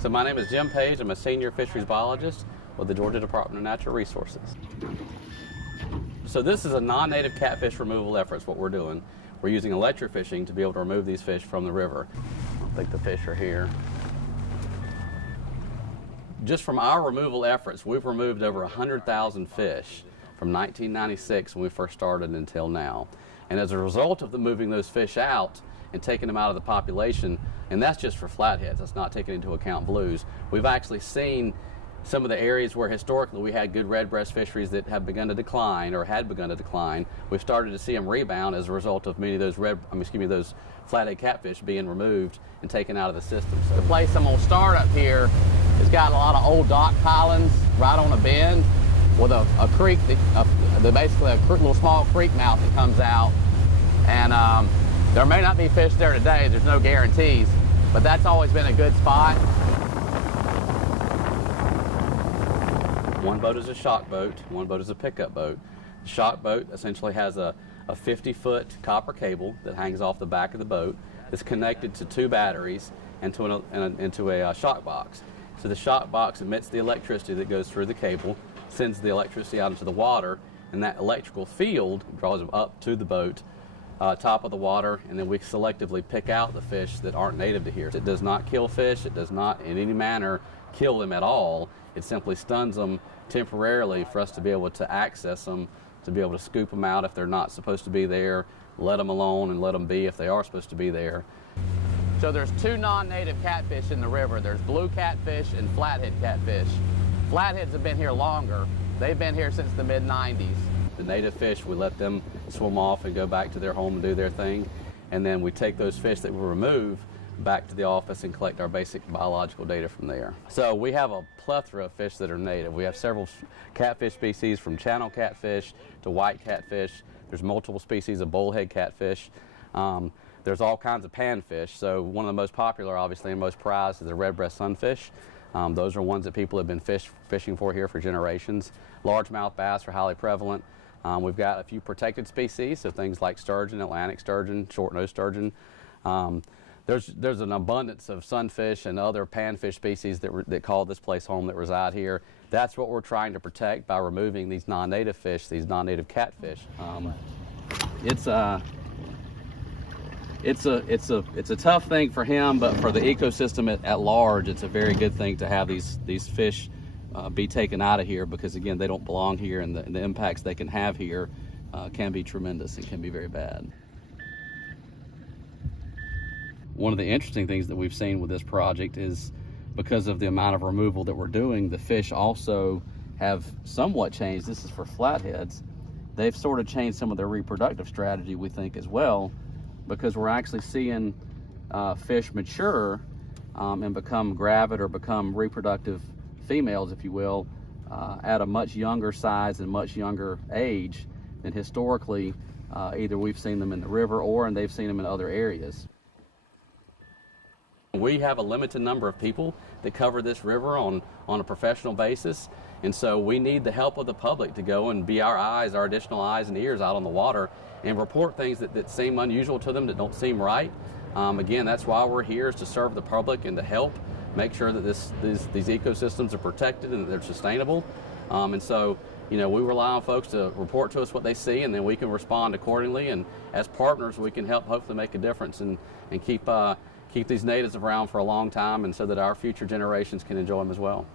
So my name is Jim Page. I'm a senior fisheries biologist with the Georgia Department of Natural Resources. So this is a non-native catfish removal effort, is what we're doing. We're using electrofishing to be able to remove these fish from the river. I think the fish are here. Just from our removal efforts, we've removed over 100,000 fish from 1996 when we first started until now. And as a result of moving those fish out and taking them out of the population, and that's just for flatheads, that's not taking into account blues, we've actually seen some of the areas where historically we had good red breast fisheries that have begun to decline or had begun to decline. We've started to see them rebound as a result of many of those those flathead catfish being removed and taken out of the system. So the place I'm going to start up here has got a lot of old dock pilings right on a bend with a creek, basically a little small creek mouth that comes out. And there may not be fish there today, there's no guarantees, but that's always been a good spot. One boat is a shock boat, one boat is a pickup boat. The shock boat essentially has a 50-foot copper cable that hangs off the back of the boat. It's connected to two batteries and into a shock box. So the shock box emits the electricity that goes through the cable, sends the electricity out into the water, and that electrical field draws them up to the boat, top of the water, and then we selectively pick out the fish that aren't native to here. It does not kill fish, it does not in any manner kill them at all. It simply stuns them temporarily for us to be able to access them, to be able to scoop them out if they're not supposed to be there, let them alone and let them be if they are supposed to be there. So there's two non-native catfish in the river. There's blue catfish and flathead catfish. Flatheads have been here longer. They've been here since the mid-90s. The native fish, we let them swim off and go back to their home and do their thing. And then we take those fish that we remove back to the office and collect our basic biological data from there. So we have a plethora of fish that are native. We have several catfish species, from channel catfish to white catfish. There's multiple species of bullhead catfish. There's all kinds of panfish. So one of the most popular, obviously, and most prized is the red breast sunfish. Those are ones that people have been fishing for here for generations. Largemouth bass are highly prevalent. We've got a few protected species, so things like sturgeon, Atlantic sturgeon, short-nosed sturgeon. There's an abundance of sunfish and other panfish species that call this place home, that reside here. That's what we're trying to protect by removing these non-native fish, these non-native catfish. It's a tough thing for him, but for the ecosystem at large, it's a very good thing to have these fish be taken out of here, because again, they don't belong here, and the impacts they can have here can be tremendous and can be very bad. One of the interesting things that we've seen with this project is, because of the amount of removal that we're doing, the fish also have somewhat changed. This is for flatheads. They've sort of changed some of their reproductive strategy, we think, as well, because we're actually seeing fish mature and become gravid or become reproductive females, if you will, at a much younger size and much younger age than historically either we've seen them in the river and they've seen them in other areas. We have a limited number of people that cover this river on a professional basis, and so we need the help of the public to go and be our eyes, our additional eyes and ears out on the water, and report things that seem unusual to them, that don't seem right. Again, that's why we're here, is to serve the public and to help make sure that these ecosystems are protected and that they're sustainable. And so, you know, we rely on folks to report to us what they see, and then we can respond accordingly. And as partners, we can help hopefully make a difference and keep these natives around for a long time, and so that our future generations can enjoy them as well.